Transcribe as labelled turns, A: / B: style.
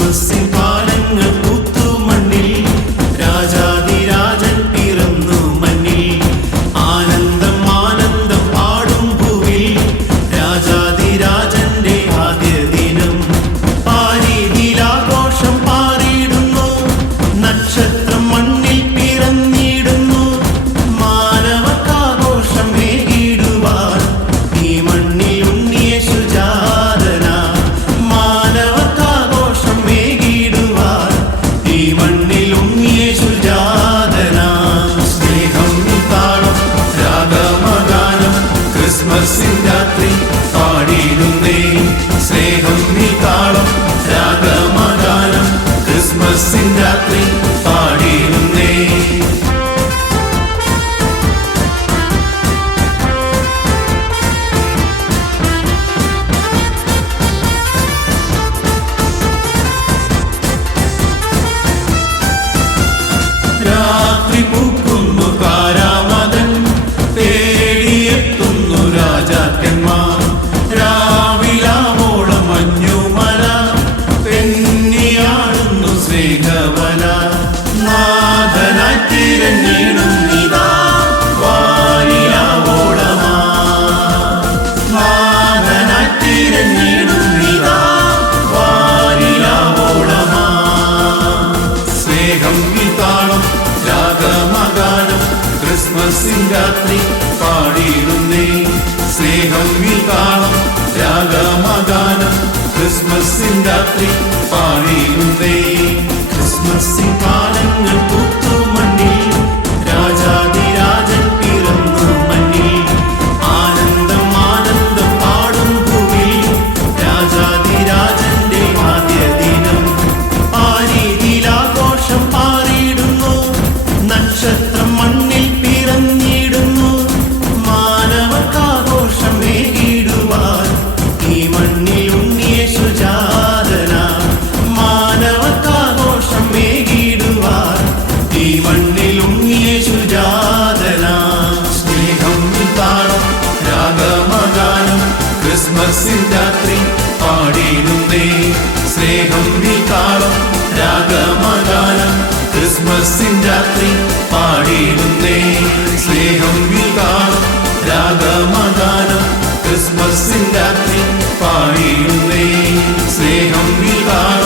A: Você sem. നീ സ്നേഹം നീ താളം രാഗമാകാനം ക്രിസ്മസിൻ രാത്രി. യേശുവിൻ രാത്രി പാടിയിടുന്നേ. സ്നേഹമിൽ താളം രാഗമഗാനം ക്രിസ്മസിൻ രാത്രി പാടിയിടുന്നേ. ക്രിസ്മസിൻ കാലങ്ങൾ മനസ്സിൽ രാത്രി പാടിയിരുന്നേ സ്നേഹം നീ താളം രാഗമഗാനം ക്രിസ്മസിൻ രാത്രി പാടിയിരുന്നേ സ്നേഹം നീ താളം രാഗമഗാനം ക്രിസ്മസിൻ രാത്രി പാടിയിരുന്നേ സ്നേഹം നീ താളം